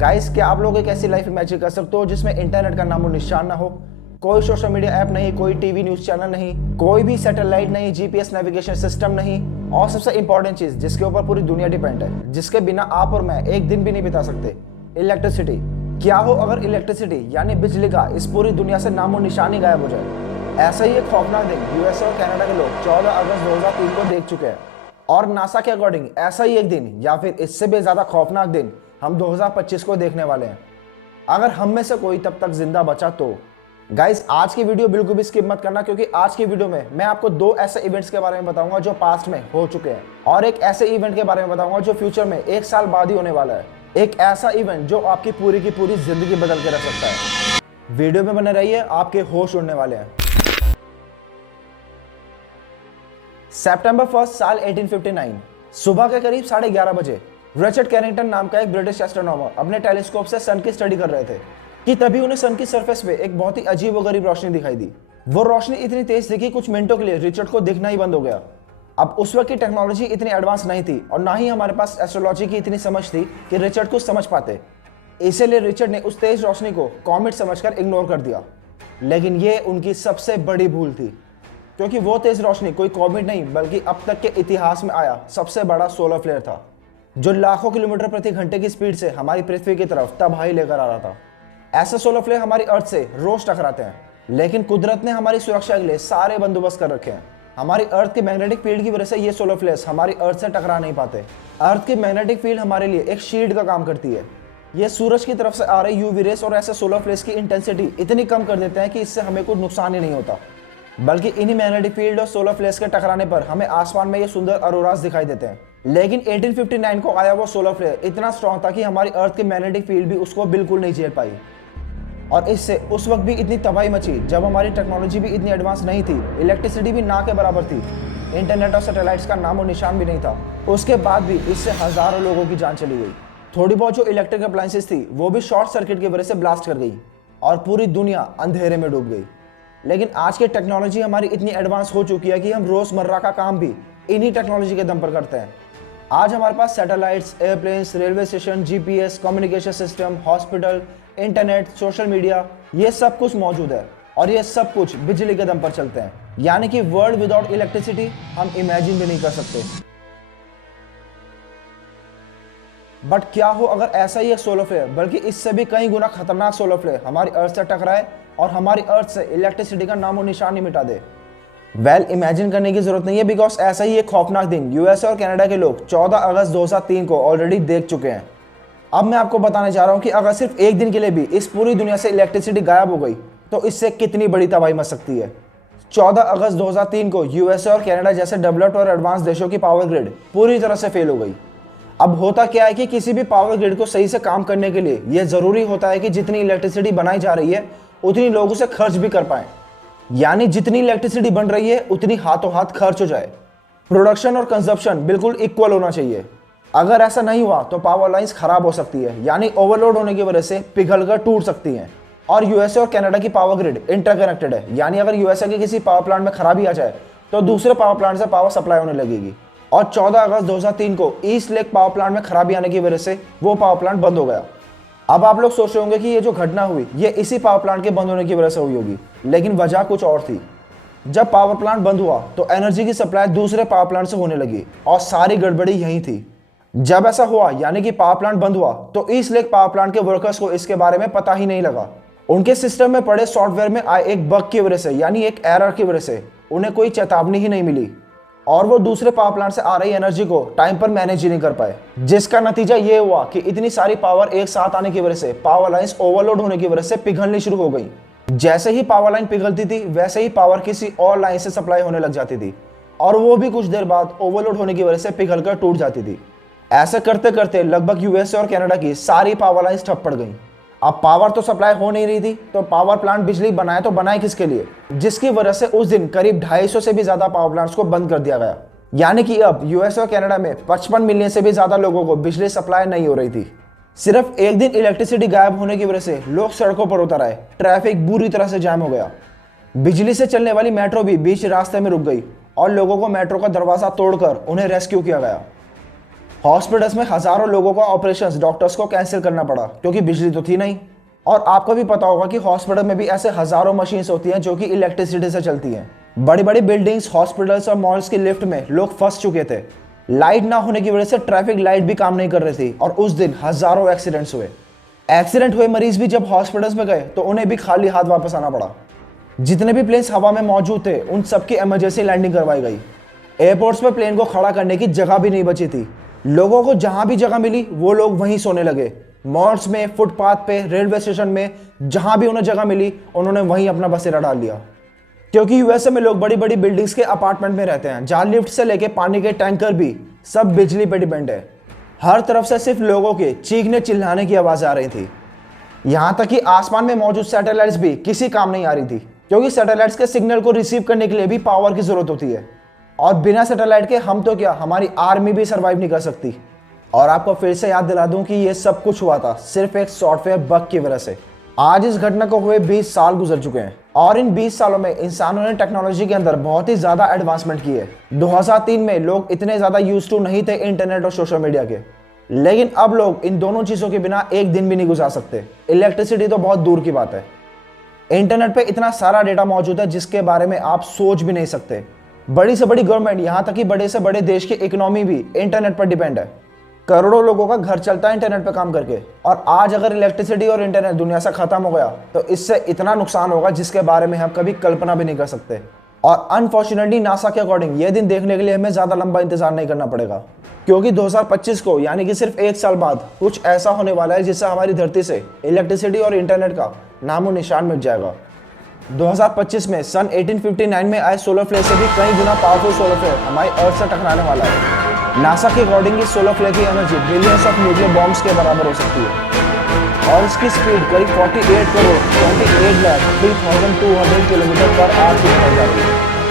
Guys, क्या आप लोग एक ऐसी लाइफ इमेजिन कर सकते हो जिसमें इंटरनेट का नामो निशान ना हो, कोई सोशल मीडिया ऐप नहीं, कोई टीवी न्यूज चैनल नहीं, कोई भी सैटेलाइट नहीं, जीपीएस नेविगेशन सिस्टम नहीं, और सबसे इंपॉर्टेंट चीज जिसके ऊपर पूरी दुनिया डिपेंड है, जिसके बिना आप और मैं एक दिन भी नहीं बिता सकते, इलेक्ट्रिसिटी। क्या हो अगर इलेक्ट्रिसिटी यानी बिजली का इस पूरी दुनिया से नामो निशान ही गायब हो जाए। ऐसा ही एक खौफनाक दिन यूएसए और कनाडा के लोग 14 अगस्त 2003 को देख चुके हैं, और नासा के अकॉर्डिंग ऐसा ही एक दिन या फिर इससे भी ज्यादा खौफनाक दिन हम 2025 को देखने वाले हैं, अगर हम में से कोई तब तक जिंदा बचा तो। गाइस, आज की वीडियो बिल्कुल भी स्किप मत करना, क्योंकि आज की वीडियो में मैं आपको दो ऐसे इवेंट्स के बारे में बताऊंगा जो पास्ट में हो चुके हैं, और एक ऐसे इवेंट के बारे में बताऊंगा जो फ्यूचर में 1 साल बाद ही होने वाला है। एक ऐसा इवेंट जो आपकी पूरी की पूरी जिंदगी बदल के रख सकता है। वीडियो में बने रहिए, आपके होश उड़ने वाले हैं। सितंबर 1 साल 1859 सुबह के करीब 11:30 बजे रिचर्ड कैरिंगटन नाम का एक ब्रिटिश एस्ट्रोनॉमर अपने टेलीस्कोप से सन की स्टडी कर रहे थे कि तभी उन्हें सन की सरफेस पे एक बहुत ही अजीब व गरीब रोशनी दिखाई दी। वो रोशनी इतनी तेज थी कि कुछ मिनटों के लिए रिचर्ड को दिखना ही बंद हो गया। अब उस वक्त की टेक्नोलॉजी इतनी एडवांस नहीं थी और ना ही हमारे पास एस्ट्रोलॉजी की इतनी समझ थी कि रिचर्ड को समझ पाते। इसीलिए रिचर्ड ने उस तेज रोशनी को कॉमेट समझकर इग्नोर कर दिया। लेकिन ये उनकी सबसे बड़ी भूल थी, क्योंकि वो तेज रोशनी कोई कॉमेट नहीं बल्कि अब तक के इतिहास में आया सबसे बड़ा सोलर फ्लेयर था, जो लाखों किलोमीटर प्रति घंटे की स्पीड से हमारी पृथ्वी की तरफ तबाही लेकर आ रहा था। ऐसे सोलर फ्लेयर हमारी अर्थ से रोज टकराते हैं, लेकिन कुदरत ने हमारी सुरक्षा के लिए सारे बंदोबस्त कर रखे हैं। हमारी अर्थ के मैग्नेटिक फील्ड की वजह से ये सोलर फ्लेयर्स हमारी अर्थ से टकरा नहीं पाते। अर्थ की मैग्नेटिक फील्ड हमारे लिए एक शील्ड का काम करती है। ये सूरज की तरफ से आ रही यूवी रेस और ऐसे सोलर फ्लेयर्स की इंटेंसिटी इतनी कम कर देते हैं कि इससे हमें कोई नुकसान ही नहीं होता, बल्कि इन्हीं मैग्नेटिक फील्ड और सोलर फ्लेयर्स के टकराने पर हमें आसमान में ये सुंदर अरोरास दिखाई देते हैं। लेकिन 1859 को आया वो सोलर फ्लेयर इतना स्ट्रॉन्ग था कि हमारी अर्थ की मैग्नेटिक फील्ड भी उसको बिल्कुल नहीं झेल पाई, और इससे उस वक्त भी इतनी तबाही मची जब हमारी टेक्नोलॉजी भी इतनी एडवांस नहीं थी, इलेक्ट्रिसिटी भी ना के बराबर थी, इंटरनेट और सैटेलाइट्स का नामो निशान भी नहीं था। उसके बाद भी इससे हजारों लोगों की जान चली गई। थोड़ी बहुत जो इलेक्ट्रिक अप्लायंसेस थी वो भी शॉर्ट सर्किट की वजह से ब्लास्ट कर गई और पूरी दुनिया अंधेरे में डूब गई। लेकिन आज की टेक्नोलॉजी हमारी इतनी एडवांस हो चुकी है कि हम रोजमर्रा का काम भी इन्हीं टेक्नोलॉजी के दम पर करते हैं। आज हमारे पास satellites, airplanes, railway station, GPS, communication system, hospital, internet, social media, ये सब कुछ मौजूद है, और ये सब कुछ बिजली के दम पर चलते हैं। यानी कि वर्ल्ड विदाउट इलेक्ट्रिसिटी हम इमेजिन भी नहीं कर सकते। बट क्या हो अगर ऐसा ही एक सोलर फ्लेयर, बल्कि इससे भी कई गुना खतरनाक सोलर फ्लेयर हमारी अर्थ से टकराए और हमारी अर्थ से इलेक्ट्रिसिटी का नामो निशान ही मिटा दे। वेल, इमेजिन करने की जरूरत नहीं है, बिकॉज ऐसा ही एक खौफनाक दिन यूएसए और कनाडा के लोग 14 अगस्त 2003 को ऑलरेडी देख चुके हैं। अब मैं आपको बताने जा रहा हूं कि अगर सिर्फ एक दिन के लिए भी इस पूरी दुनिया से इलेक्ट्रिसिटी गायब हो गई तो इससे कितनी बड़ी तबाही मच सकती है। 14 अगस्त 2003 को यूएसए और कनाडा जैसे डेवलप्ड और एडवांस देशों की पावर ग्रिड पूरी तरह से फेल हो गई। अब होता क्या है कि किसी भी पावर ग्रिड को सही से काम करने के लिए यह जरूरी होता है कि जितनी इलेक्ट्रिसिटी बनाई जा रही है उतनी लोग उसे खर्च भी कर पाए, यानी जितनी इलेक्ट्रिसिटी बन रही है उतनी हाथों हाथ खर्च हो जाए। प्रोडक्शन और कंजप्शन बिल्कुल इक्वल होना चाहिए। अगर ऐसा नहीं हुआ तो पावर लाइंस खराब हो सकती है, यानी ओवरलोड होने की वजह से पिघलकर टूट सकती हैं। और यूएसए और कनाडा की पावर ग्रिड इंटरकनेक्टेड है, यानी अगर यूएसए के किसी पावर प्लांट में खराबी आ जाए तो दूसरे पावर प्लांट से पावर सप्लाई होने लगेगी। और 14 अगस्त 2003 को ईस्ट लेक पावर प्लांट में खराबी आने की वजह से वो पावर प्लांट बंद हो गया। अब आप लोग सोच रहे होंगे कि ये जो घटना हुई ये इसी पावर प्लांट के बंद होने की वजह से हुई होगी, लेकिन वजह कुछ और थी। जब पावर प्लांट बंद हुआ तो एनर्जी की सप्लाई दूसरे पावर प्लांट से होने लगी, और सारी गड़बड़ी यही थी। जब ऐसा हुआ यानी कि पावर प्लांट बंद हुआ तो ईस्ट लेक पावर प्लांट के वर्कर्स को इसके बारे में पता ही नहीं लगा। उनके सिस्टम में पड़े सॉफ्टवेयर में आए एक बग की वजह से, यानी एक एरर की वजह से उन्हें कोई चेतावनी ही नहीं मिली, और वो दूसरे पावर प्लांट से आ रही एनर्जी को टाइम पर मैनेज ही नहीं कर पाए, जिसका नतीजा ये हुआ कि इतनी सारी पावर एक साथ आने की वजह से पावर लाइंस ओवरलोड होने की वजह से पिघलनी शुरू हो गई। जैसे ही पावर लाइन पिघलती थी वैसे ही पावर किसी और लाइन से सप्लाई होने लग जाती थी, और वो भी कुछ देर बाद ओवरलोड होने की वजह से पिघलकर टूट जाती थी। ऐसे करते करते लगभग यूएसए और कनाडा की सारी पावर लाइंस ठप पड़ गई। अब पावर तो सप्लाई हो नहीं रही थी, तो पावर प्लांट बिजली बनाए तो बनाए किसके लिए, जिसकी वजह से उस दिन करीब 250 से भी ज्यादा पावर प्लांट्स को बंद कर दिया गया। यानी कि अब यूएसए और कनाडा में 55 मिलियन से भी ज्यादा लोगों को बिजली सप्लाई नहीं हो रही थी। सिर्फ एक दिन इलेक्ट्रिसिटी गायब होने की वजह से लोग सड़कों पर उतर आए, ट्रैफिक बुरी तरह से जाम हो गया। बिजली से चलने वाली मेट्रो भी बीच रास्ते में रुक गई और लोगों को मेट्रो का दरवाजा तोड़कर उन्हें रेस्क्यू किया गया। हॉस्पिटल्स में हजारों लोगों का ऑपरेशंस डॉक्टर्स को कैंसिल करना पड़ा क्योंकि बिजली तो थी नहीं। और आपको भी पता होगा कि हॉस्पिटल में भी ऐसे हजारों मशीन्स होती हैं जो कि इलेक्ट्रिसिटी से चलती हैं। बड़ी बड़ी बिल्डिंग्स, हॉस्पिटल्स और मॉल्स की लिफ्ट में लोग फंस चुके थे। लाइट ना होने की वजह से ट्रैफिक लाइट भी काम नहीं कर रही थी और उस दिन हजारों एक्सीडेंट्स हुए। एक्सीडेंट हुए मरीज भी जब हॉस्पिटल्स में गए तो उन्हें भी खाली हाथ वापस आना पड़ा। जितने भी प्लेन्स हवा में मौजूद थे उन सबकी इमरजेंसी लैंडिंग करवाई गई। एयरपोर्ट्स पे प्लेन को खड़ा करने की जगह भी नहीं बची थी। लोगों को जहां भी जगह मिली वो लोग वहीं सोने लगे। मॉल्स में, फुटपाथ पे, रेलवे स्टेशन में, जहां भी उन्हें जगह मिली उन्होंने वहीं अपना बसेरा डाल लिया। क्योंकि यूएसए में लोग बड़ी बड़ी बिल्डिंग्स के अपार्टमेंट में रहते हैं जहां लिफ्ट से लेके पानी के टैंकर भी सब बिजली पे डिपेंड है। हर तरफ से सिर्फ लोगों के चीखने चिल्लाने की आवाज आ रही थी। यहां तक कि आसमान में मौजूद सैटेलाइट्स भी किसी काम नहीं आ रही थी क्योंकि सैटेलाइट्स के सिग्नल को रिसीव करने के लिए भी पावर की जरूरत होती है। और बिना सैटेलाइट के हम तो क्या, हमारी आर्मी भी सर्वाइव नहीं कर सकती। और आपको फिर से याद दिला दूं कि ये सब कुछ हुआ था सिर्फ एक सॉफ्टवेयर बग की वजह से। आज इस घटना को हुए 20 साल गुजर चुके हैं और इन 20 सालों में इंसानों ने टेक्नोलॉजी के अंदर बहुत ही ज्यादा एडवांसमेंट की है। 2003 में लोग इतने ज्यादा यूज टू नहीं थे इंटरनेट और सोशल मीडिया के, लेकिन अब लोग इन दोनों चीजों के बिना एक दिन भी नहीं गुजार सकते। इलेक्ट्रिसिटी तो बहुत दूर की बात है। इंटरनेट पे इतना सारा डेटा मौजूद है जिसके बारे में आप सोच भी नहीं सकते। बड़ी से बड़ी गवर्नमेंट, यहाँ तक कि बड़े से बड़े देश की इकोनॉमी भी इंटरनेट पर डिपेंड है। करोड़ों लोगों का घर चलता है इंटरनेट पे काम करके। और आज अगर इलेक्ट्रिसिटी और इंटरनेट दुनिया से खत्म हो गया तो इससे इतना नुकसान होगा जिसके बारे में हम कभी कल्पना भी नहीं कर सकते। और अनफॉर्चुनेटली नासा के अकॉर्डिंग ये दिन देखने के लिए हमें ज्यादा लंबा इंतजार नहीं करना पड़ेगा क्योंकि 2025 को यानी कि सिर्फ एक साल बाद कुछ ऐसा होने वाला है जिससे हमारी धरती से इलेक्ट्रिसिटी और इंटरनेट का नामो निशान मिट जाएगा। 2025 में सन 1859 में आए सोलर फ्लेयर से भी कई गुना पावरफुल सोलर फ्लेयर हमारी अर्थ से टकराने वाला है। नासा के अकॉर्डिंग इस सोलर फ्लेयर की energy billions of nuclear bombs के बराबर हो सकती है और इसकी स्पीड करीब 48 करोड़ 28,03,200 किलोमीटर पर आवर की बताई जा रही है।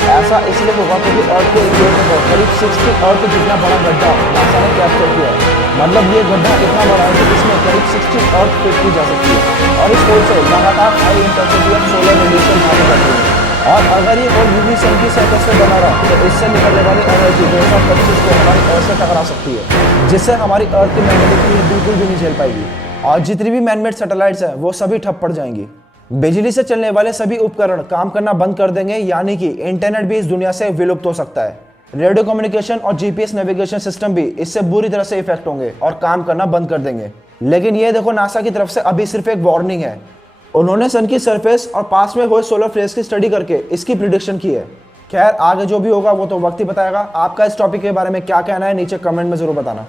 ऐसा इसलिए होगा क्योंकि अर्थ के इक्वेटर पर करीब 60 अर्थ जितना बड़ा गड्ढा नासा ने कैप्चर किया है। मतलब ये गड्ढा इतना बड़ा है कि इसमें करीब 60 अर्थ फिट की जा सकती है और इस होल से लगातार high intensity of solar radiation भागे जाती है। और अगर ये होल यूवी सन की सरफेस पे बना रहा तो इससे निकलने वाली एनर्जी 2025 को हमारी अर्थ से टकरा सकती है जिससे हमारी अर्थ की मैग्नेटिक फील्ड बिल्कुल भी नहीं झेल पाएगी और जितनी भी मैनमेड सैटेलाइट्स हैं वो सभी ठप पड़ जाएंगी। बिजली से चलने वाले सभी उपकरण काम करना बंद कर देंगे यानी कि इंटरनेट भी इस दुनिया से विलुप्त हो सकता है। रेडियो कम्युनिकेशन और जीपीएस नेविगेशन सिस्टम भी इससे बुरी तरह से इफेक्ट होंगे और काम करना बंद कर देंगे। लेकिन ये देखो, नासा की तरफ से अभी सिर्फ एक वार्निंग है। उन्होंने सन की सरफेस और पास में हुए सोलर फ्लेयर्स की स्टडी करके इसकी प्रिडिक्शन की है। खैर, आगे जो भी होगा वो तो वक्त ही बताएगा। आपका इस टॉपिक के बारे में क्या कहना है नीचे कमेंट में जरूर बताना।